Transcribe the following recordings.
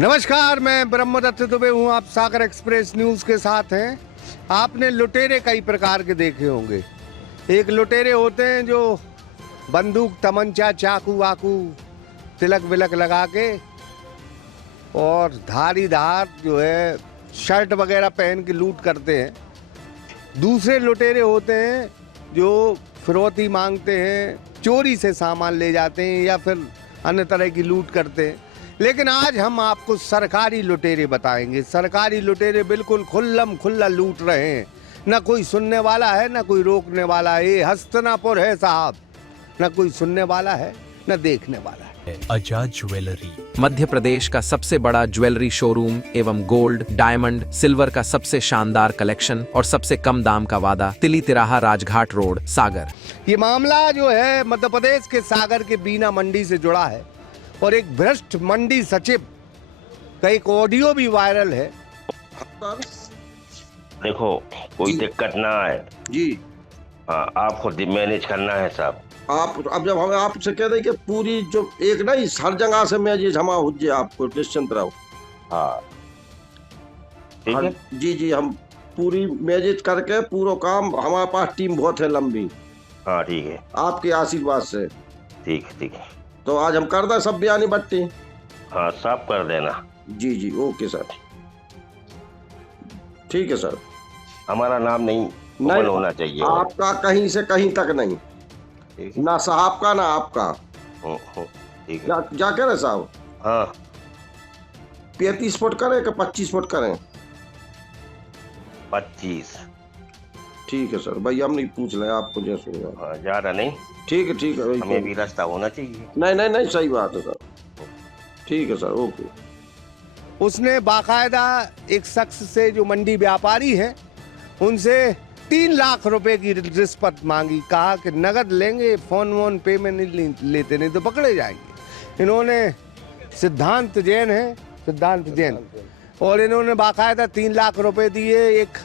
नमस्कार, मैं ब्रह्मदत्त दुबे हूँ। आप सागर एक्सप्रेस न्यूज के साथ हैं। आपने लुटेरे कई प्रकार के देखे होंगे। एक लुटेरे होते हैं जो बंदूक, तमंचा, चाकू वाकू, तिलक विलक लगा के और धारीदार जो है शर्ट वगैरह पहन के लूट करते हैं। दूसरे लुटेरे होते हैं जो फिरौती मांगते हैं, चोरी से सामान ले जाते हैं या फिर अन्य तरह की लूट करते हैं। लेकिन आज हम आपको सरकारी लुटेरे बताएंगे। सरकारी लुटेरे बिल्कुल खुल्लम खुल्ला लूट रहे हैं। न कोई सुनने वाला है, न कोई रोकने वाला है। ये हस्तिनापुर है साहब, न कोई सुनने वाला है, न देखने वाला है। आजाद ज्वेलरी मध्य प्रदेश का सबसे बड़ा ज्वेलरी शोरूम एवं गोल्ड, डायमंड, सिल्वर का सबसे शानदार कलेक्शन और सबसे कम दाम का वादा। तिली तिराहा, राजघाट रोड, सागर। ये मामला जो है मध्य प्रदेश के सागर के बीना मंडी से जुड़ा है और एक भ्रष्ट मंडी सचिव का एक ऑडियो भी वायरल है। देखो, कोई दिक्कत ना आए जी। हाँ, आपको मैनेज करना है साहब। आप अब जब हमें आपसे कह रहे कि पूरी जो एक नहीं हर जगह से मैं ये जमा हो जाए, आपको निश्चिंत रहो। हाँ ठीक है। जी जी, हम पूरी मैनेज करके पूरा काम, हमारे पास टीम बहुत है लंबी। हाँ ठीक है, आपके आशीर्वाद से। ठीक है ठीक है। तो आज हम कर दें सब बयानी बट्टी। हाँ, साफ कर देना। जी जी, ओके सर, ठीक है सर। हमारा नाम नहीं होना चाहिए। आपका कहीं से कहीं तक नहीं, ना साहब का ना आपका। ठीक है। क्या कह रहे साहब? हाँ, 35 फुट करें कि 25 फुट करें? 25। ठीक है सर, भाई हम नहीं पूछ रहे आपको जैसे। हाँ, ज्यादा नहीं। ठीक है ठीक है, हमें भी रास्ता होना चाहिए। नहीं नहीं नहीं, सही बात है सर। ठीक है सर, ओके। उसने बाकायदा एक शख्स से जो मंडी व्यापारी है उनसे 3 लाख रुपए की रिश्वत मांगी। कहा कि नगद लेंगे, फोन वोन पे में नहीं लेते, नहीं तो पकड़े जाएंगे। इन्होंने सिद्धांत जैन है, सिद्धांत जैन, और इन्होंने बाकायदा 3 लाख रुपए दिए। एक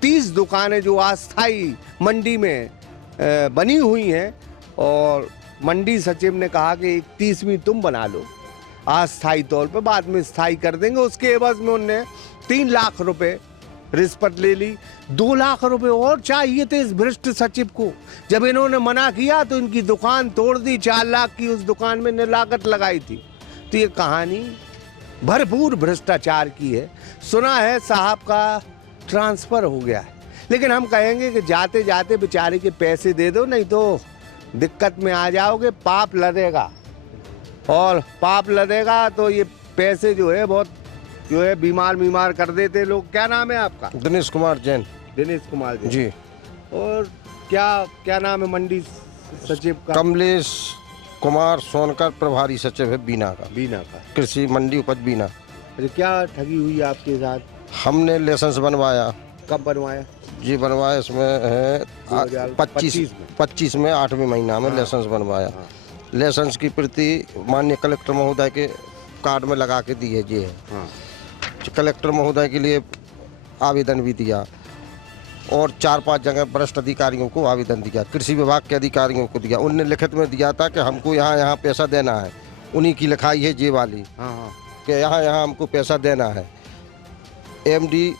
30 दुकानें जो अस्थाई मंडी में बनी हुई हैं और मंडी सचिव ने कहा कि 31वीं तुम बना लो अस्थाई तौर पे, बाद में स्थायी कर देंगे। उसके एवज में उनने 3 लाख रुपए रिश्वत ले ली। 2 लाख रुपए और चाहिए थे इस भ्रष्ट सचिव को। जब इन्होंने मना किया तो इनकी दुकान तोड़ दी। 4 लाख की उस दुकान में ने लागत लगाई थी। तो ये कहानी भरपूर भ्रष्टाचार की है। सुना है साहब का ट्रांसफर हो गया है, लेकिन हम कहेंगे कि जाते जाते बेचारे के पैसे दे दो, नहीं तो दिक्कत में आ जाओगे। पाप लदेगा, और पाप लदेगा तो ये पैसे जो है बहुत जो है बीमार कर देते लोग। क्या नाम है आपका? दिनेश कुमार जैन। दिनेश कुमार जैन जी। और क्या नाम है मंडी सचिव का? कमलेश कुमार सोनकर, प्रभारी सचिव है बीना का। बीना का कृषि मंडी उपज बीना। अच्छा, क्या ठगी हुई आपके साथ? हमने लाइसेंस बनवाया। कब बनवाया? जी बनवाया, इसमें है 25 में 8वें महीना में लाइसेंस बनवाया। लाइसेंस की प्रति माननीय कलेक्टर महोदय के कार्ड में लगा के दी है जी है। कलेक्टर महोदय के लिए आवेदन भी दिया और 4-5 जगह वरिष्ठ अधिकारियों को आवेदन दिया, कृषि विभाग के अधिकारियों को दिया। उनने लिखित में दिया था कि हमको यहाँ पैसा देना है। उन्हीं की लिखाई है जे वाली कि यहाँ हमको पैसा देना है। MD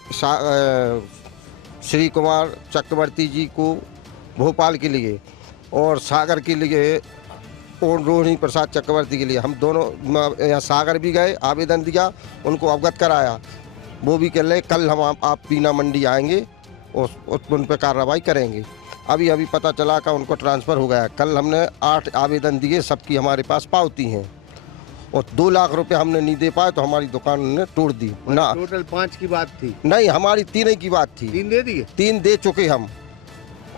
श्री कुमार चक्रवर्ती जी को भोपाल के लिए और सागर के लिए और रोहिणी प्रसाद चक्रवर्ती के लिए, हम दोनों यहाँ सागर भी गए, आवेदन दिया, उनको अवगत कराया। वो भी कह रहे कल हम आप बीना मंडी आएंगे और उन पर कार्रवाई करेंगे। अभी पता चला कि उनको ट्रांसफ़र हो गया। कल हमने 8 आवेदन दिए, सबकी हमारे पास पावती हैं और 2 लाख रुपए हमने नहीं दे पाए तो हमारी दुकान ने तोड़ दी ना। टोटल 5 की बात थी? नहीं, हमारी 3 की बात थी। 3 दे दिए? 3 दे चुके हम,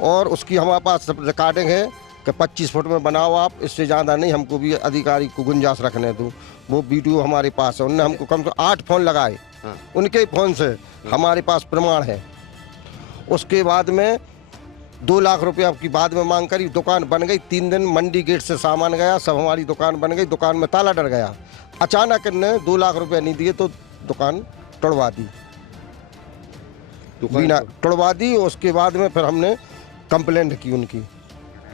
और उसकी हमारे पास रिकॉर्डिंग है कि 25 फुट में बनाओ आप, इससे ज़्यादा नहीं। हमको भी अधिकारी को गुंजाइश रखने दो। वो वीडियो हमारे पास है। उनने हमको कम से 8 फोन लगाए। उनके फ़ोन से हमारे पास प्रमाण है। उसके बाद में 2 लाख रुपये आपकी बाद में मांग करी। दुकान बन गई, 3 दिन मंडी गेट से सामान गया, सब हमारी दुकान बन गई। दुकान में ताला डर गया। अचानक इन्होंने 2 लाख रुपये नहीं दिए तो दुकान तोड़वा दी। बिना तोड़वा दी। उसके बाद में फिर हमने कंप्लेंट की उनकी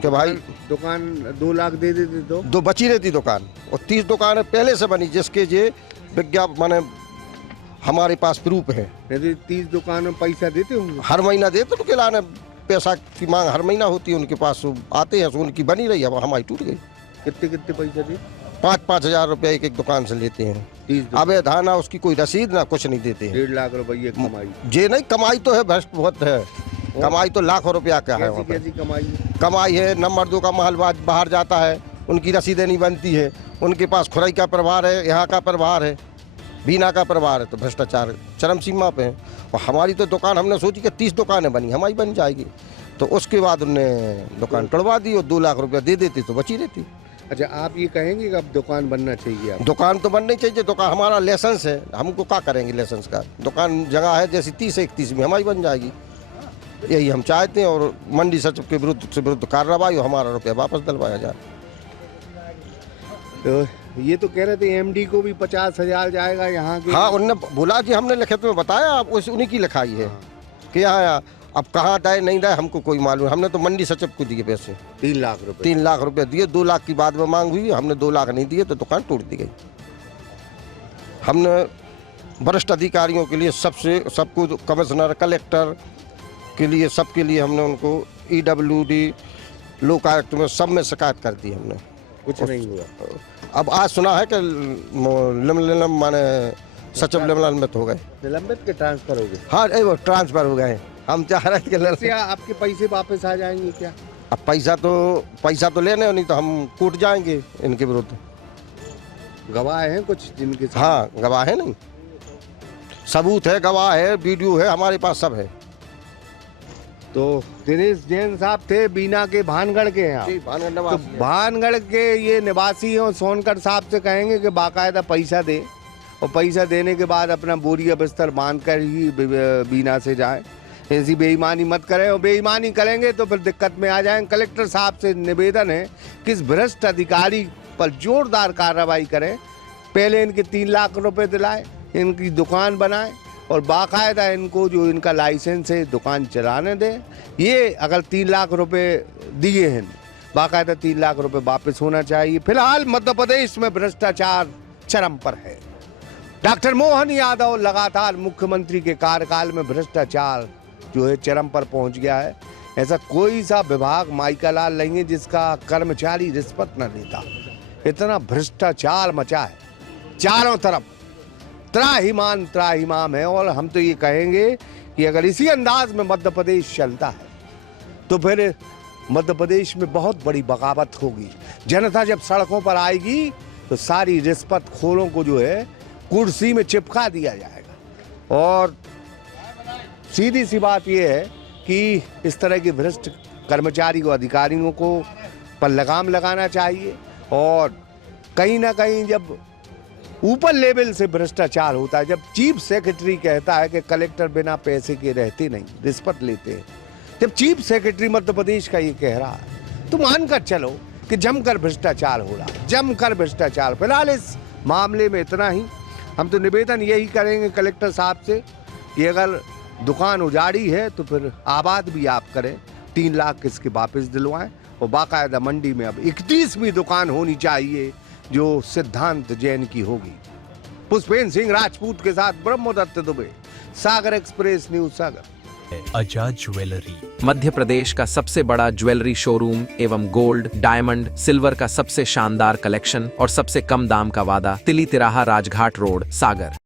कि भाई दुकान 2 लाख दे देते तो 2 बची रहती दुकान। और 30 दुकानें पहले से बनी, जिसके ये विज्ञापन माने हमारे पास प्रूफ है। यदि 30 दुकान में पैसा देते होंगे, हर महीना देते तो किलाने पैसा की मांग हर महीना होती है उनके पास, आते हैं, उनकी बनी रही, अब हमारी टूट गई। कितने कितने पैसा दे? 5-5 हजार रुपया एक एक दुकान से लेते हैं। 30 अब धाना उसकी कोई रसीद ना कुछ नहीं देते हैं। 1.5 लाख रुपये कमाई। जे नहीं कमाई तो है, भ्रष्ट बहुत है, कमाई तो लाखों रुपया का है। वहाँ पे कैसी कमाई है? कमाई है, नंबर 2 का माल बाहर जाता है, उनकी रसीदें नहीं बनती है, उनके पास खुराई का प्रभार है, यहाँ का प्रभार है, बीना का प्रभार है, तो भ्रष्टाचार चरम सीमा पे है। और हमारी तो दुकान हमने सोची कि 30 दुकानें बनी, हमारी बन जाएगी, तो उसके बाद उनने दुकान तोड़वा दी और 2 लाख रुपया दे देती तो बची रहती। अच्छा, आप ये कहेंगे कि अब दुकान बनना चाहिए? आप दुकान तो बननी चाहिए, दुकान हमारा लाइसेंस है, हमको क्या करेंगे लाइसेंस का? दुकान जगह है जैसी 30-31 में हमारी बन जाएगी, यही हम चाहते हैं। और मंडी सचिव के विरुद्ध कार्रवाई हो, हमारा रुपया वापस दिलवाया जाए। तो ये तो कह रहे थे एमडी को भी 50,000 जाएगा यहाँ के। हाँ, उनने बोला जी, हमने लिखित में बताया, आप उन्हीं की लिखाई है कि यहाँ अब कहाँ दाए नहीं दाए हमको कोई मालूम। हमने तो मंडी सचिव को दिए पैसे 3 लाख रुपए। 3 लाख रुपए दिए, 2 लाख की बाद में मांग हुई, हमने 2 लाख नहीं दिए तो दुकान तोड़ दी गई। हमने वरिष्ठ अधिकारियों के लिए सबको कमिश्नर, कलेक्टर के लिए, सबके लिए हमने उनको EWD, लोकायुक्त में सब में शिकायत कर दी हमने, कुछ नहीं हुआ। अब आज सुना है कि माने सचिव निलंबित हो गए। निलंबित के ट्रांसफर हो गए? हाँ, वो ट्रांसफर हो गए। हम चाह रहे थे कि आपके पैसे वापस आ जाएंगे क्या? अब पैसा तो लेने, नहीं तो हम कूट जाएंगे इनके विरुद्ध। गवाह हैं कुछ जिनके साथ? हाँ, गवाह है, नहीं सबूत है, गवाह है, वीडियो है, हमारे पास सब है। तो दिनेश जैन साहब थे बीना के, भानगढ़ के हैं आप? तो भानगढ़ के ये निवासी हैं, सोनकर साहब से कहेंगे कि बाकायदा पैसा दे, और पैसा देने के बाद अपना बोरिया बिस्तर बांध कर ही बीना से जाए। ऐसी बेईमानी मत करें, और बेईमानी करेंगे तो फिर दिक्कत में आ जाएंगे। कलेक्टर साहब से निवेदन है कि इस भ्रष्ट अधिकारी पर जोरदार कार्रवाई करें, पहले इनके 3 लाख रुपए दिलाए, इनकी दुकान बनाए, और बाकायदा इनको जो इनका लाइसेंस है दुकान चलाने दें। ये अगर 3 लाख रुपए दिए हैं, बाकायदा 3 लाख रुपए वापस होना चाहिए। फिलहाल मध्य प्रदेश में भ्रष्टाचार चरम पर है। डॉक्टर मोहन यादव लगातार मुख्यमंत्री के कार्यकाल में भ्रष्टाचार जो है चरम पर पहुंच गया है। ऐसा कोई सा विभाग माइका लाल नहीं है जिसका कर्मचारी रिश्वत न लेता। इतना भ्रष्टाचार मचा है चारों तरफ, त्राहिमाम है। और हम तो ये कहेंगे कि अगर इसी अंदाज में मध्य प्रदेश चलता है तो फिर मध्य प्रदेश में बहुत बड़ी बगावत होगी। जनता जब सड़कों पर आएगी तो सारी रिश्वत खोरों को जो है कुर्सी में चिपका दिया जाएगा। और सीधी सी बात यह है कि इस तरह के भ्रष्ट कर्मचारी को, अधिकारियों को पर लगाम लगाना चाहिए। और कहीं ना कहीं जब ऊपर लेवल से भ्रष्टाचार होता है, जब चीफ सेक्रेटरी कहता है कि कलेक्टर बिना पैसे के रहते नहीं, रिश्वत लेते हैं, जब चीफ सेक्रेटरी मध्य प्रदेश का ये कह रहा है तो मानकर चलो कि जमकर भ्रष्टाचार हो रहा है, जमकर भ्रष्टाचार। फिलहाल इस मामले में इतना ही। हम तो निवेदन यही करेंगे कलेक्टर साहब से कि अगर दुकान उजाड़ी है तो फिर आबाद भी आप करें, 3 लाख किसके वापस दिलवाएं, और बाकायदा मंडी में अब 31वीं दुकान होनी चाहिए जो सिद्धांत जैन की होगी। पुष्पेंद्र सिंह राजपूत के साथ ब्रह्मदत्त दुबे, सागर एक्सप्रेस न्यूज, सागर। आजाद ज्वेलरी मध्य प्रदेश का सबसे बड़ा ज्वेलरी शोरूम एवं गोल्ड, डायमंड, सिल्वर का सबसे शानदार कलेक्शन और सबसे कम दाम का वादा, तिली तिराहा राजघाट रोड, सागर।